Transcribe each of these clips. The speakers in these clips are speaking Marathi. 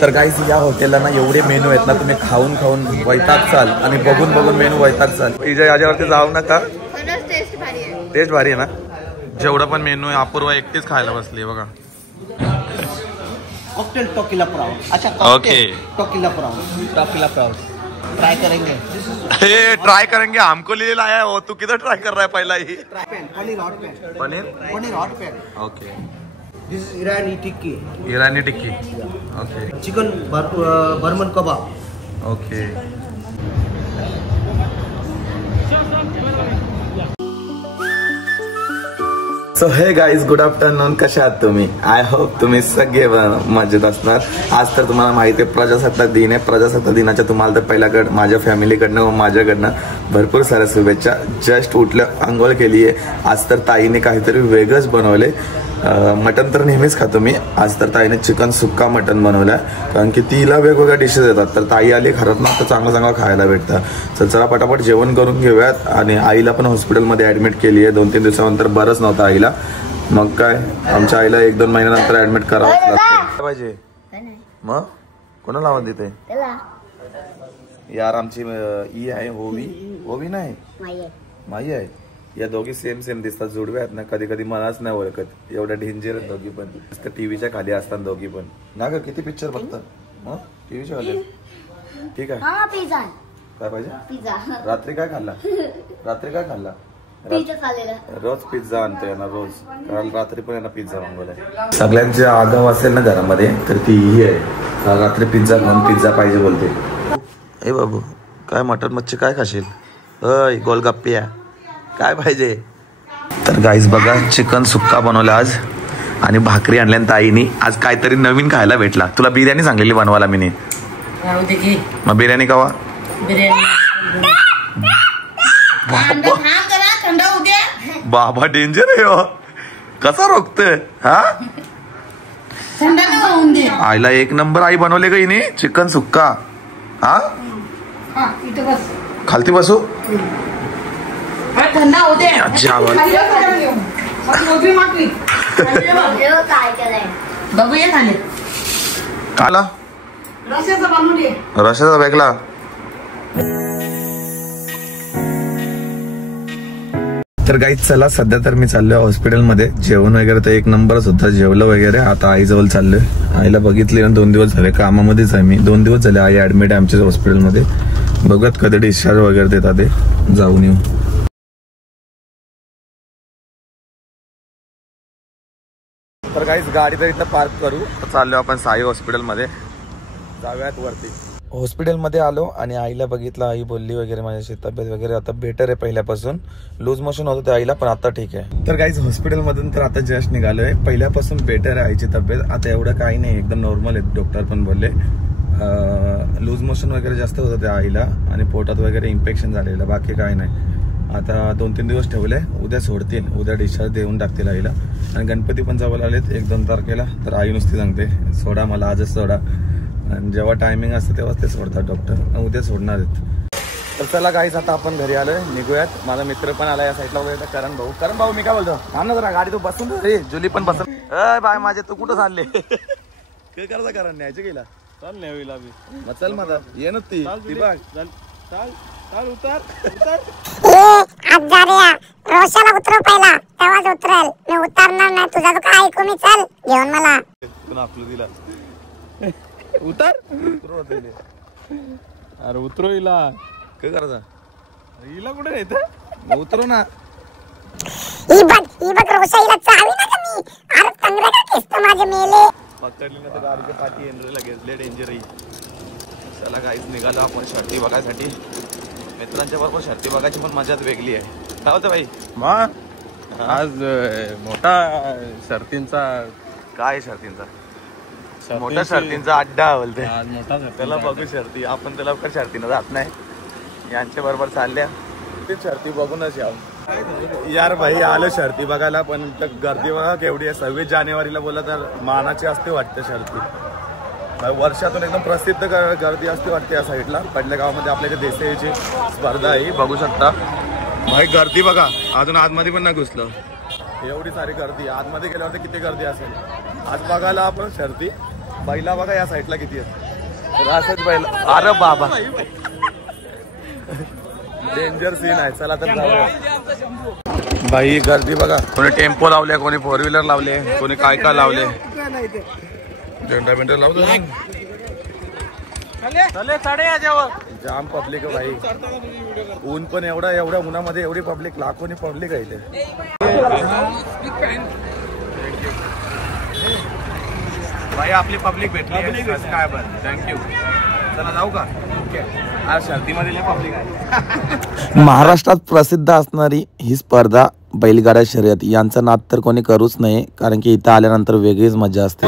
तर गाईस या हॉटेलला ना एवढे मेनू आहेत ना, तुम्ही खाऊन खाऊन वैताग चाल आणि बघून बघून मेनू वैताग चाल. इथे याच्यावरती जाऊ नका, टेस्ट भारी आहे ना. जेवढा पण मेनू आहे अपूर्वा एकटीच खायला बसली बघा. Cocktail tequila prawn. अच्छा ओके टोकिला प्राउन ट्राई करेंगे. हे ट्राई करेंगे हमको लिहिलेला आहे हो. तू किधर ट्राई कर रहा है पहिला ही? Paneer hot pan. Okay. This is Irani tikki. Okay. Chicken Burman kebab. Okay. So hey guys good afternoon. कशा आहात तुम्ही? आय होप तुम्ही सगळे मजेत असणार. आज तर तुम्हाला माहिती आहे प्रजासत्ताक दिन आहे. प्रजासत्ताक दिनाच्या तुम्हाला तर पहिल्याकडं माझ्या फॅमिलीकडनं व माझ्याकडनं भरपूर साऱ्या शुभेच्छा. जस्ट उठलं, आंघोळ केली आहे. आज तर ताईने काहीतरी वेगळंच बनवले. मटन तर नेहमीच खातो मी. आज तर ताईने चिकन सुक्का मटन बनवलाय, कारण की तिला वेगवेगळ्या डिशेस येतात. तर ताई आली खरंच ना तर चांगलं चांगलं खायला भेटतं. तर चला पटापट जेवण करून घेऊयात. आणि आईला पण हॉस्पिटलमध्ये ऍडमिट केली आहे. 2-3 दिवसानंतर बरंच नव्हतं आईला. मग काय आमच्या आईला 1-2 महिन्यानंतर ऍडमिट करावंच लागतं. पाहिजे मग कोणाला आवाज देते यार? आमची ई आहे, होवी नाही माई आहे. या दोघी सेम दिसतात, जुडव्या आहेत ना. कधी कधी मलाच नाही ओळखत, एवढ्या डेंजर आहेत दोघी पण. टीव्हीच्या खाली असतात दोघी पण ना ग. किती पिक्चर बघतात टीव्हीच्या खाली? ठीक आहे. काय पाहिजे? रात्री काय खाल्ला? रोज पिझ्झा आणतोय ना रोज. काल रात्री पण पिझ्झा मागवलाय. सगळ्यात जे आगाव असेल ना घरामध्ये तर ती ही आहे. काल रात्री पिझ्झा खाऊन पिझ्झा पाहिजे बोलते. ए बाबू काय मटन मच्छी काय खाशील? अय गोलगप्प्या काय पाहिजे? तर गाईज बघा चिकन सुक्का बनवला आज आणि भाकरी आणल्या ताईनी. आज काहीतरी नवीन खायला भेटला. तुला बिर्याणी सांगलेली बनवायला मी. मग बिर्याणी कवा? बाबा डेंजर आहे हो. कसा रोखतोय हा? आईला 1 नंबर आई बनवले का हिने चिकन सुक्का. हा खालती बसू. थंडा होते. बघूया खाली काला रशाचा वेगळा. तर गाईज चला सध्या तर मी चाललोय हॉस्पिटलमध्ये. जेवण वगैरे तर 1 नंबरच होतं. जेवलं वगैरे. आता आईजवळ चाललोय. आईला बघितले ना 2 दिवस झाले, कामामध्येच आहे मी. 2 दिवस झाले आई ऍडमिट आहे आमच्या हॉस्पिटलमध्ये. बघत कधी डिस्चार्ज वगैरे देतात ते जाऊन येऊ. तर गाईज गाडी तर इथं पार्क करू. चाललो आपण साई हॉस्पिटलमध्ये. जाऊयात वरती. हॉस्पिटलमध्ये आलो आणि आईला बघितलं. आई बोलली वगैरे माझ्याशी तब्येत वगैरे आता बेटर आहे पहिल्यापासून. लूज मोशन होतं ते आईला पण आता ठीक आहे. तर गाईज हॉस्पिटलमधून तर आता जस्ट निघालोय. पहिल्यापासून बेटर आहे आईची तब्येत. आता एवढं काही नाही, एकदम नॉर्मल आहे. डॉक्टर पण बोलले लूज मोशन वगैरे जास्त होतं त्या आईला आणि पोटात वगैरे इन्फेक्शन झालेलं, बाकी काही नाही. आता 2-3 दिवस ठेवले. उद्या सोडतील. उद्या डिस्चार्ज देऊन टाकतील आईला. आणि गणपती पण जवळ आलेत 1-2 तारखेला. तर आई नुसती सांगते सोडा मला, आजच सोडा. आणि जेव्हा टायमिंग असतं तेव्हाच ते सोडतात डॉक्टर. उद्या सोडणार आहेत. तर चला गाईज आता आपण घरी आलोय, निघूयात. माझा मित्र पण आला या साईडला वगैरे. करण भाऊ मी काय बोलतो थांब ना जरा. गाडी तू बसून रे. जुली पण बसून. बाय माझे तू कुठं चालले? काय करायचं करण न्यायचं गेला चाल नाही चल माझा ये नव्हती उतर रोशाला उतरव पहिला, तेव्हाच उतरेल. मी उतरणार नाही तुझा. तू काय ऐकू मी. चल घेऊन मला. तुला आपलं दिला उतर. अरे उतरो हिला. काय करायचं? हिला कुठे येत? उतरो ना. ही बघ रोशा, हिला चावी ना का मी. अरे चांगला का केस माझे मेले. पकडली ना तर गाडीच्या पाठी येणार लगेच. लय डेंजर आहे. चला गाईज निघालो आपण शर्ती बघायसाठी. मित्रांच्या बरोबर शर्ती बघायची पण मजाच वेगळी आहे. काय होतं भाई मग आज मोठा शर्तींचा. काय शर्तींचा? मोठा शर्तींचा अड्डा बोलते. त्याला बघू शर्ती. आपण त्याला लवकर शर्तीनं जात नाही. यांच्या बरोबर चालल्या ते शर्ती बघूनच यार भाई. आलो शर्ती बघायला पण गर्दी बघा केवढी आहे. 26 जानेवारीला बोला तर मानाची असते वाटते शर्ती. वर्षातून एकदम प्रसिद्ध गर्दी असते वाटते या साईडला. पडल्या गावामध्ये आपल्या इथे देसाईची स्पर्धा आहे, बघू शकता भाई. गर्दी बघा. अजून आतमध्ये पण नाही घुसलं. एवढी सारी गर्दी. आतमध्ये गेल्यावर किती गर्दी असेल. आज बघायला आपण शर्ती बैला बघा या साईडला किती आहे रासच बैल. अरे बाबा डेंजर सीन आहे. चला तर जाऊया. बाई गर्दी बघा. कोणी टेम्पो लावले, कोणी 4 व्हीलर लावले, कोणी काय काय लावले. झेंडा बिंडा लावतो. जाम पब्लिक आहे भाई. ऊन पण एवढ्या उन्हामध्ये एवढी पब्लिक, लाखोनी पब्लिक आहे इथे. भाई आपली पब्लिक भेटली काय बरं. थँक्यू. चला जाऊ का. आज शर्दीमध्ये पब्लिक आहे. महाराष्ट्रात प्रसिद्ध असणारी ही स्पर्धा बैलगाडा शर्यत यांचा नाद तर कोणी करूच नाही, कारण की इथं आल्यानंतर वेगळीच मजा असते.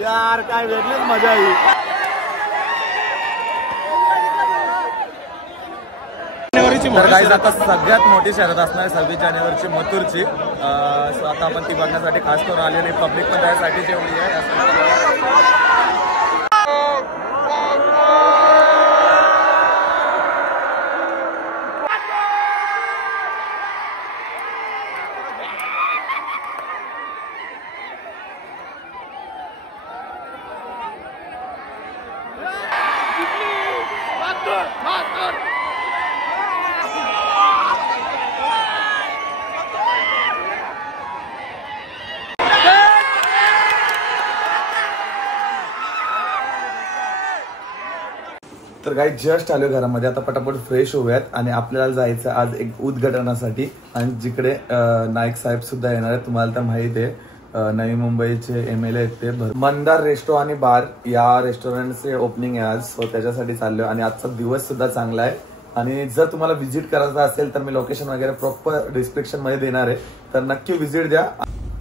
यार काय वेगळीच मजा आहे. तर गाईज आता सगळ्यात मोठी शर्यत असणार आहे 26 जानेवारीची मथुरची. आता आपण ती बघण्यासाठी खास करून आलेली पब्लिक पण त्यासाठी एवढी आहे. तर काही जस्ट आलो घरामध्ये. आता पटापट फ्रेश होऊयात आणि आपल्याला जायचं आज एक उद्घाटनासाठी. आणि जिकडे नाईक साहेब सुद्धा येणार आहेत. तुम्हाला तर माहित आहे नवी मुंबईचे MLA आहेत ते. मंदार रेस्टो आणि बार या रेस्टॉरंटचे ओपनिंग आहे आज. सो त्याच्यासाठी चाललोय आणि आजचा दिवस सुद्धा चांगला आहे. आणि जर तुम्हाला व्हिजिट करायचं असेल तर मी लोकेशन वगैरे प्रॉपर डिस्क्रिप्शन मध्ये देणार आहे, तर नक्की व्हिजिट द्या.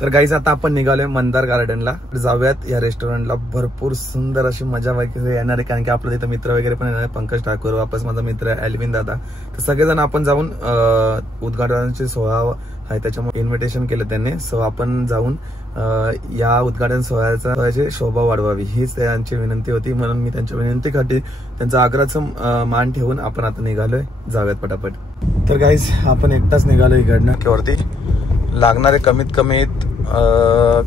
तर गाईज आता आपण निघालोय मंदार गार्डनला. जाऊयात या रेस्टॉरंटला. भरपूर सुंदर अशी मजा वगैरे येणार आहे, कारण की आपलं तिथं मित्र वगैरे पण येणार आहे. पंकज ठाकूर, वापस माझा मित्र आहे एल्विन दादा. तर सगळेजण आपण जाऊन उद्घाटनाची सोहळा आहे त्याच्यामुळे इन्व्हिटेशन केलं त्यांनी. सो आपण जाऊन या उद्घाटन सोहळ्याची शोभा वाढवावी हीच त्यांची विनंती होती. म्हणून मी त्यांच्या विनंतीसाठी त्यांचा आग्रहाचं मान ठेवून आपण आता निघालोय. जाऊयात पटापट. तर गाईज आपण एकटाच निघालोय इकडनं. वरती लागणारे कमीत कमीत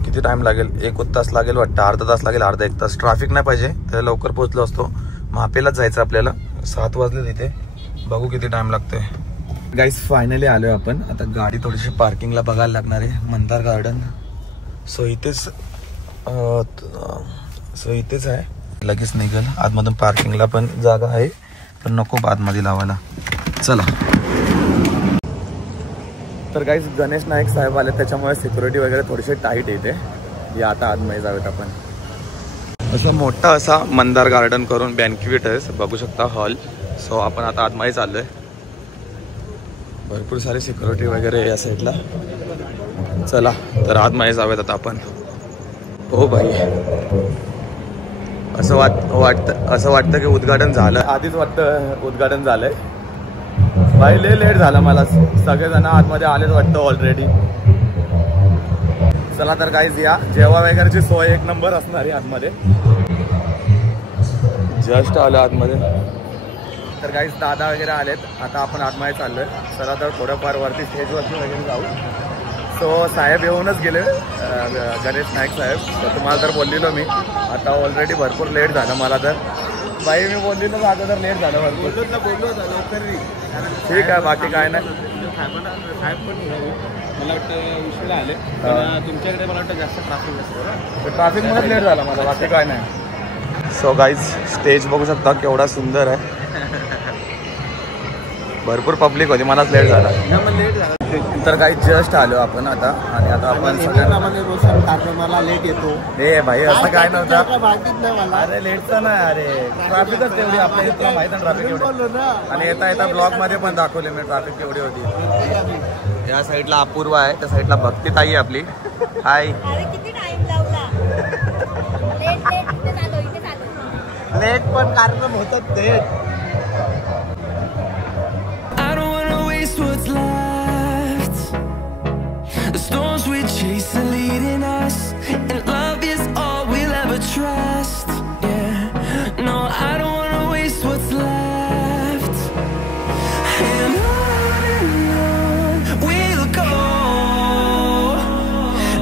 किती टाइम लागेल, 1 तास लागेल वाटतं. अर्धा तास लागेल, अर्धा 1 तास. ट्रॅफिक नाही पाहिजे तर लवकर पोहोचलो असतो. मापेलाच जायचं आपल्याला. 7 वाजले तिथे. बघू किती टाइम लागतोय. गाईज फायनली आलोय आपण. आता गाडी थोडीशी पार्किंगला बघायला लागणार आहे. मंदार गार्डन सो इथेच आहे. लगेच निघेल. आतमधून पार्किंगला पण जागा आहे, पण नको आतमध्ये लावायला. चला. तर गाईज गणेश नाईक साहेब आले त्याच्यामुळे सिक्युरिटी वगैरे थोडीशी टाईट येते. या आता आतमध्ये जाऊयात आपण. असं मोठा असा मंदार गार्डन करून बँक्वेट आहे, बघू शकता हॉल. सो आपण आता आतमध्ये चाललोय. भरपूर सारी सिक्युरिटी वगैरे या साईडला. चला तर आतमध्ये जाऊयात आता आपण. हो भाई असं वाटतं की उद्घाटन झालं. आधीच वाटतं उद्घाटन झालंय. भाई लय लेट झाला मला. सगळेजण आतमध्ये आलेच वाटतं ऑलरेडी. चला तर गाईज या जेवण वगैरेची सोय 1 नंबर असणार आहे आतमध्ये. जस्ट आलं आतमध्ये. तर गाईज दादा वगैरे आलेत. आता आपण आतमध्ये चाललोय. चला तर थोडंफार वरती स्टेजवरती वगैरे जाऊ. सो साहेब येऊनच गेले गणेश नाईक साहेब. तर तुम्हाला तर बोललेलो मी. आता ऑलरेडी भरपूर लेट झालं मला. तर बाई मी बोललेलो माझं तर लेट झालं भरपूर. ठीक आहे, बाकी काय नाही. साहेब पण मला वाटतं उशिरा आले. तुमच्याकडे मला वाटतं जास्त ट्रॅफिक असतं. ट्रॅफिकमध्ये लेट झाला माझा, बाकी काय नाही. सो गाईज स्टेज बघू शकता केवढा सुंदर आहे. भरपूर पब्लिक होती, मलाच लेट झाला. तर काही जस्ट आलो आपण आता. आणि आता आपण मला लेट येतो. हे भाई असं काय नव्हतं. अरे लेटचं नाही. अरे ट्रॅफिकच तेवढी आपल्या इथं माहिती आहे. ट्रॅफिक एवढी. आणि येता ब्लॉग मध्ये पण दाखवले मी ट्रॅफिक केवढी होती. या साईडला अपूर्वा आहे, त्या साईडला भक्ती ताई आहे आपली. हाय. लेट पण कारण होतात ते. The storms we chase are leading us, and love is all we'll ever trust. Yeah, no, I don't wanna waste what's left. And on we'll go,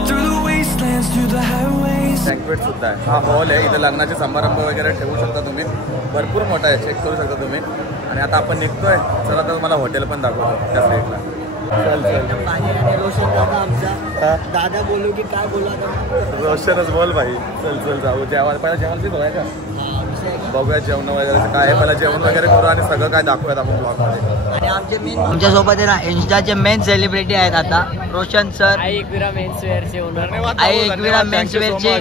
through the wastelands, through the highways. Banquet सुद्धा आहे. हा हॉल आहे, इथं लग्नाचे समारंभ वगैरे ठेवू शकता तुम्ही. भरपूर मोठा आहे, चेक करू शकता तुम्ही. आणि आता आपण निघतोय. चला तर मला हॉटेल पण दाखवतो त्या साईडला. रोशन दादा आमचा दादा बोलू की काय बोलू आता रोशनच बोल भाई. चल जाऊ जेवायला. पहिला जेवायला बघाय का बघूया जेवण वगैरे काय आहे. पहिला जेवण वगैरे करू आणि सगळं काय दाखवूयात आपण ब्लॉगमध्ये. आणि आमचे मेन आमच्यासोबत आहे ना इन्स्टाचे मेन सेलिब्रिटी आहेत आता रोशन सर. एकविरा मेन्सवेअरचे ओनर. एकविरा मेन्सवेअरचे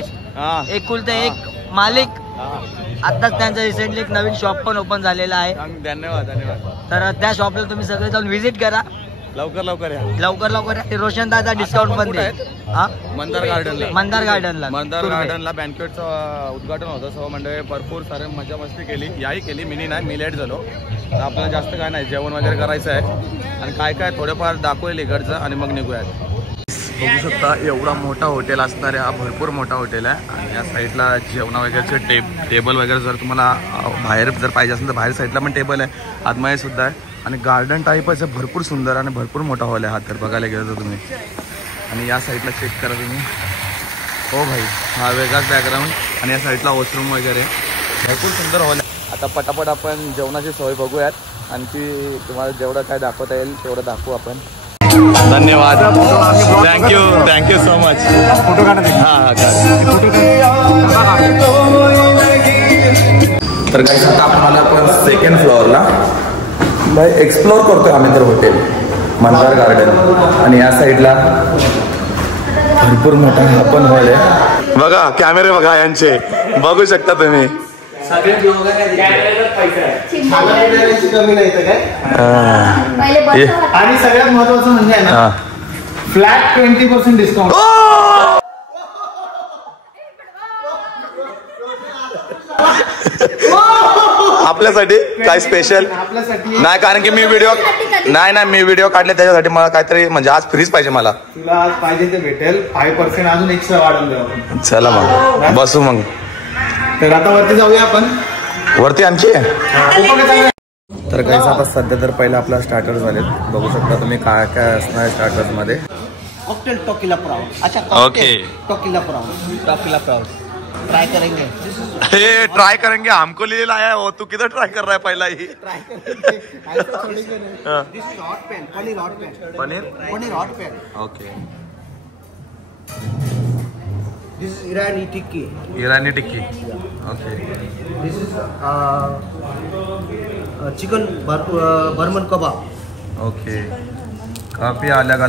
एकुलते एक मालिक. आताच त्यांचा रिसेंटली एक नवीन शॉप पण ओपन झालेला आहे. धन्यवाद. तर त्या शॉपला तुम्ही सगळे जाऊन व्हिजिट करा. लवकर या. लवकर रोशन दादा डिस्काउंट पण दे. मंदार गार्डनला बँक्वेटचं उद्घाटन होतं. सर्व मंडळी भरपूर सारे मजा मस्ती केली. याही केली. मिनी नाही, मी लेट झालो. तर आपल्याला जास्त काय नाही, जेवण वगैरे करायचं आहे आणि काय थोडंफार दाखवेल इकडचं आणि मग निघूयात. बघू शकता एवढा मोठा हॉटेल असणार आहे. हा भरपूर मोठा हॉटेल आहे. आणि या साईडला जेवणा वगैरेचे टेबल वगैरे जर तुम्हाला बाहेर जर पाहिजे असेल तर बाहेर साईडला पण टेबल आहे. आतमध्ये सुद्धा आहे. आणि गार्डन टाईपच आहे. भरपूर सुंदर आणि भरपूर मोठा हॉल आहे हा तर बघायला गेलं तर तुम्ही. आणि या साईडला चेक करा तुम्ही. हो भाई, हा वेगळाच बॅकग्राऊंड. आणि या साईडला वॉशरूम वगैरे भरपूर सुंदर हॉल आहे. आता पटापट आपण जेवणाची सोय बघूयात आणि ती तुम्हाला जेवढं काय दाखवता येईल तेवढं दाखवू आपण. धन्यवाद. Thank you so much. फोटो तर काही आता आपण पण सेकंड फ्लोअरला एक्सप्लोर करतोय आम्ही तर हॉटेल मंदार गार्डन. आणि या साईडला भरपूर मोठा हा पण हॉल आहे. बघा कॅमेरे बघा यांचे, बघू शकता तुम्ही. कमी नाही आणि सगळ्यात महत्वाचं म्हणजे ना फ्लॅट 20% डिस्काउंट. आपल्यासाठी काय स्पेशल नाही, कारण की मी व्हिडिओ काढले त्याच्यासाठी मला काहीतरी म्हणजे आज फ्रीज पाहिजे मला. तुला आज पाहिजे ते भेटेल. 5% अजून एक्स्ट्रा वाढून द्या. चला मग बसू मग. तर आता वरती जाऊया आपण. वरती आमची तर काही आता सध्या तर पहिला आपला स्टार्टर झाले. बघू शकता तुम्ही काय काय असणार स्टार्टर्स मध्ये. Cocktail tequila prawn. अच्छा ओके. टोकिला प्राउन ट्राय करेंगे. हे ट्राय करेंगे हमको लिए लाया हो. तू किधर ट्राय कर रहा है पहला ही. ट्राय करेंगे. दिस is hot pan. Paneer hot pan. Okay. This is Irani tikki. Okay. This is chicken Burman kebab. Okay. काफी अलग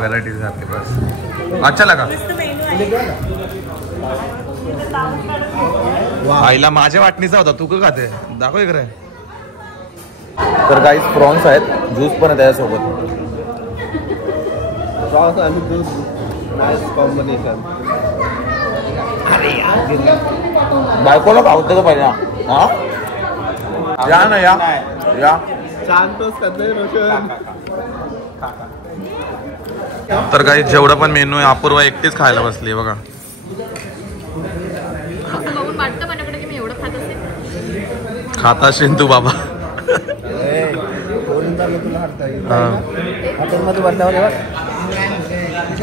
वेराइटीज है आपके पास. अच्छा लगा. आईला माझ्या वाटणीचा होता, तू का खाते दाखव इकडे. तर काही प्रॉन्स आहेत, ज्यूस पण आहे त्याच्यासोबत. प्रॉन्स आणि ज्यूस नाईस कॉम्बिनेशन. बायकोला खावते का पाहिजे. हा या ना या तर काही जेवढं पण मेनू आहे अपूर्वा एकटीच खायला बसली बघा. खात असेल तू बाबा.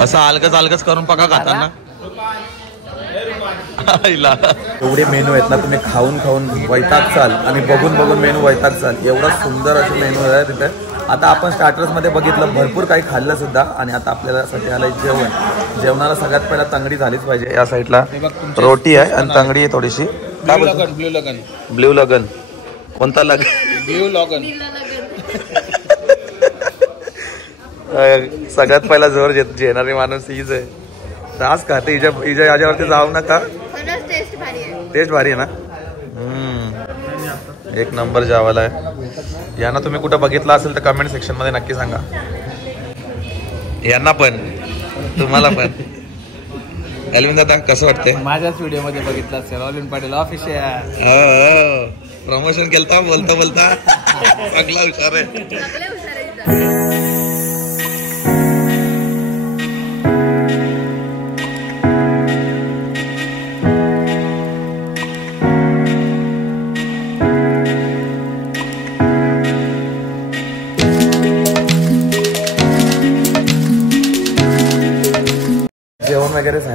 असं अलगच करून पका खाताना. एवढे मेनू आहेत ना, तुम्ही खाऊन वैतागचाल आणि बघून मेनू वैतागचाल. एवढा सुंदर असे मेनू आहे तिथे. आता आपण स्टार्टर्स मध्ये बघितलं, भरपूर काही खाल्लं सुद्धा. आणि आता आपल्याला साठी आलं जेवणाला सगळ्यात पहिला तंगडी झालीच पाहिजे. या साईडला रोटी आहे आणि तंगडी आहे थोडीशी. ब्ल्यू लगन. कोणता लगन? ब्ल्यू लगन. सगळ्यात पहिला जोर घेणारी माणूस हीच आहे. तास खाते हिच्या याच्यावरती जाऊ नका. टेस्ट भारी आहे ना. एक नंबर जेवायला आहे. यांना तुम्ही कुठं बघितलं असेल तर कमेंट सेक्शन मध्ये नक्की सांगा. यांना पण, तुम्हाला पण. अरविंद दादा कसं वाटतंय? माझ्याच व्हिडिओ मध्ये बघितलं असेल. अरविंद पाटील ऑफिशियल प्रमोशन केलता बोलता अगला हुशार आहे.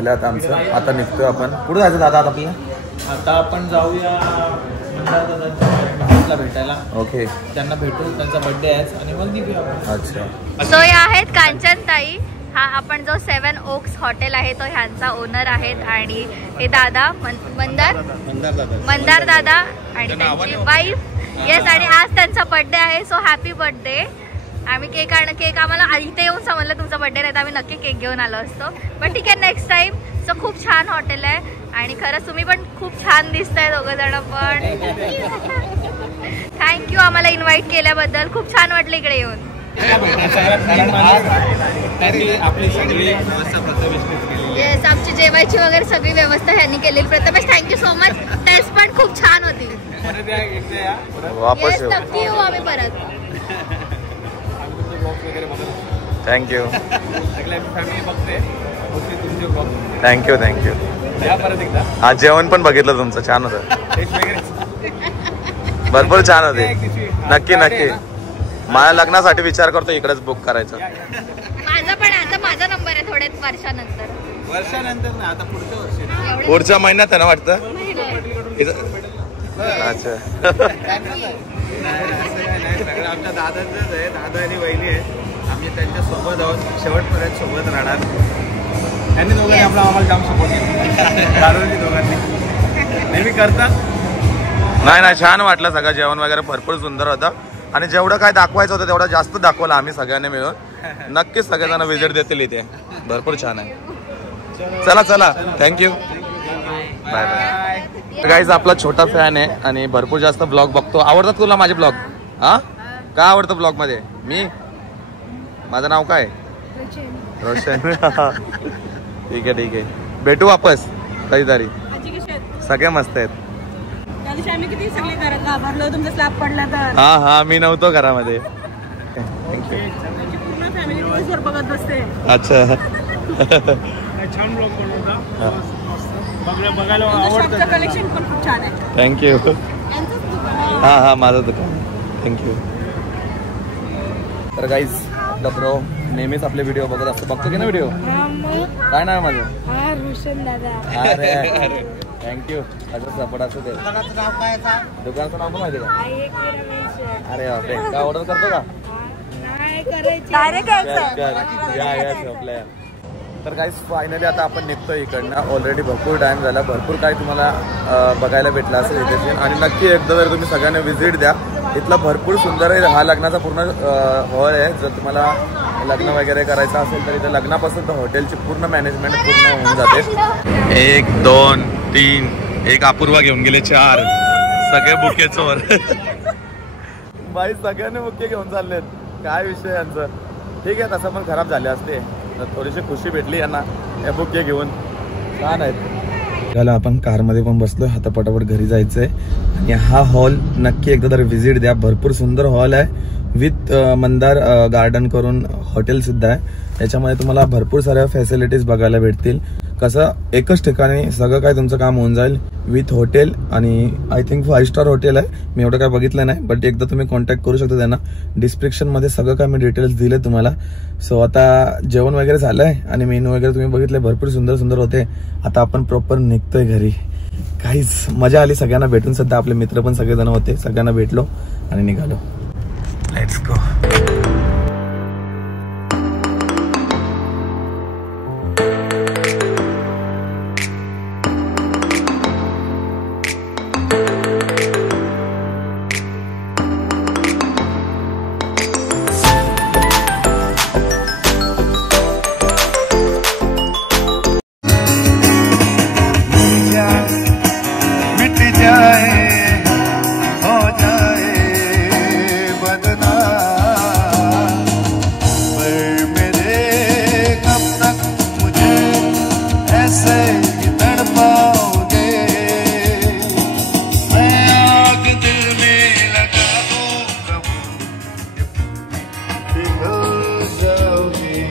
झालं आता आमचं. आता निघतोय आपण. कुठे जायचं दादा आता आपल्याला? आता आपण जाऊया दादांच्या भेटायला. ओके, त्यांना भेटू, त्यांचा बर्थडे आहे आणि मग निघूया. अच्छा. सो या आहेत कांचनताई. हा आपण जो 7 ओक्स हॉटेल आहे तो ह्यांचा ओनर आहेत. आणि हे दादा मंदार दादा आणि त्यांची वाईफ. येस, आणि आज त्यांचा बर्थडे आहे. So happy birthday. आम्ही केक आम्हाला इथे येऊन समजलं तुमचा बर्थडे नाही तर आम्ही नक्की केक घेऊन आलो असतो. पण ठीक आहे, नेक्स्ट टाइम. सो खूप छान हॉटेल आहे आणि खरंच तुम्ही पण खूप छान दिसताय दोघं जण पण. थँक्यू आम्हाला इन्व्हाइट केल्याबद्दल. खूप छान वाटलं इकडे येऊन. येस, आमची जेवायची वगैरे सगळी व्यवस्था ह्यांनी केलेली. Prathamesh thank you so much. Taste पण खूप छान होती. येस, नक्की येऊ आम्ही परत. Thank you thank you thank you. आज जेवण पण बघितलं तुमचं, छान होतं. भरपूर छान होते. नक्की नक्की. माझ्या लग्नासाठी विचार करतो इकडेच बुक करायचं. माझा पण आता माझा नंबर आहे थोड्याच वर्षानंतर ना, आता पुढच्या वर्षी, पुढच्या महिन्यात आहे ना वाटतं. अच्छा. आमच्या दादांचंच आहे. दादा आणि वहिनी आहे. आम्ही त्यांच्या सोबत आहोत, शेवटपर्यंत सोबत राहणार. त्यांनी दोघांनी आम्हाला जाम सपोर्ट केला. दादांनी दोघांनी नेहमी करतात. नाही, छान वाटलं. सगळं जेवण वगैरे भरपूर सुंदर होतं आणि जेवढं काय दाखवायचं होतं तेवढं जास्त दाखवलं आम्ही सगळ्यांनी मिळून. नक्कीच सगळेजण व्हिजिट देतील इथे. भरपूर छान आहे. चला थँक्यू. Bye bye. गाईज आपला छोटा फॅन आहे आणि भरपूर जास्त ब्लॉग बघतो. आवडतात तुला माझे ब्लॉग? हा, काय आवडतं ब्लॉग मध्ये? मी, माझं नाव काय? रोशन. ठीक आहे. भेटू वापस कधीतरी. सगळे मस्त आहेत. हा, मी नव्हतो घरामध्ये. अच्छा. छान ब्लॉग बनवता. बघायला आवडतं. कलेक्शन पण खूप छान आहे. थँक्यू. हा, माझं दुकान. थँक्यू. तर गाईज, आपला ब्रो नेहमीच आपले व्हिडिओ बघत असतो. बघतो की ना व्हिडिओ? काय नाव माझं? रोशन दादा. अरे थँक्यू. असं सपोर्ट असं ते. दुकानाचं नाव पण माहिती का? अरे बापरे, काय ऑर्डर करतो का? आपल्या. तर काहीच फायनली आता आपण निघतोय इकडनं. ऑलरेडी भरपूर टाइम झाला. भरपूर काही तुम्हाला बघायला भेटला असेल इथे आणि नक्की एकदा जर तुम्ही सगळ्यांना व्हिजिट द्या. इथला भरपूर सुंदर आहे. हा लग्नाचा पूर्ण हॉल आहे. जर तुम्हाला लग्न वगैरे करायचं असेल तर इथे लग्नापासून तर हॉटेलची पूर्ण मॅनेजमेंट पूर्ण होऊन जाते. 1 2 3 एक अपूर्वा घेऊन गेले 4. सगळे बुके चोर. बाई सगळ्यांनी बुके घेऊन चाललेत. काय विषय यांचं. ठीक आहे, तसं पण खराब झाले असते. थोडीशी खुशी भेटली यांना या बुके घेऊन. छान आहेत. त्याला आपण कारमध्ये पण बसलोय. आता पटापट घरी जायचंय. आणि हा हॉल नक्की एकदा तरी व्हिजिट द्या. भरपूर सुंदर हॉल आहे. विथ मंदार गार्डन करून हॉटेल सुद्धा आहे. याच्यामध्ये तुम्हाला भरपूर साऱ्या फॅसिलिटीज बघायला भेटतील. कसं एकच ठिकाणी सगळं काय तुमचं काम होऊन जाईल. विथ हॉटेल आणि आय थिंक 5 स्टार हॉटेल आहे. मी एवढं काय बघितलं नाही, बट एकदा तुम्ही कॉन्टॅक्ट करू शकता त्यांना. डिस्क्रिप्शन मध्ये सगळं काय मी डिटेल्स दिले तुम्हाला. सो आता जेवण वगैरे झालंय आणि मेनू वगैरे तुम्ही बघितले. भरपूर सुंदर सुंदर होते. आता आपण प्रॉपर निघतोय घरी. काहीच मजा आली सगळ्यांना भेटून. सध्या आपले मित्र पण सगळेजण होते. सगळ्यांना भेटलो आणि निघालो. Let's go.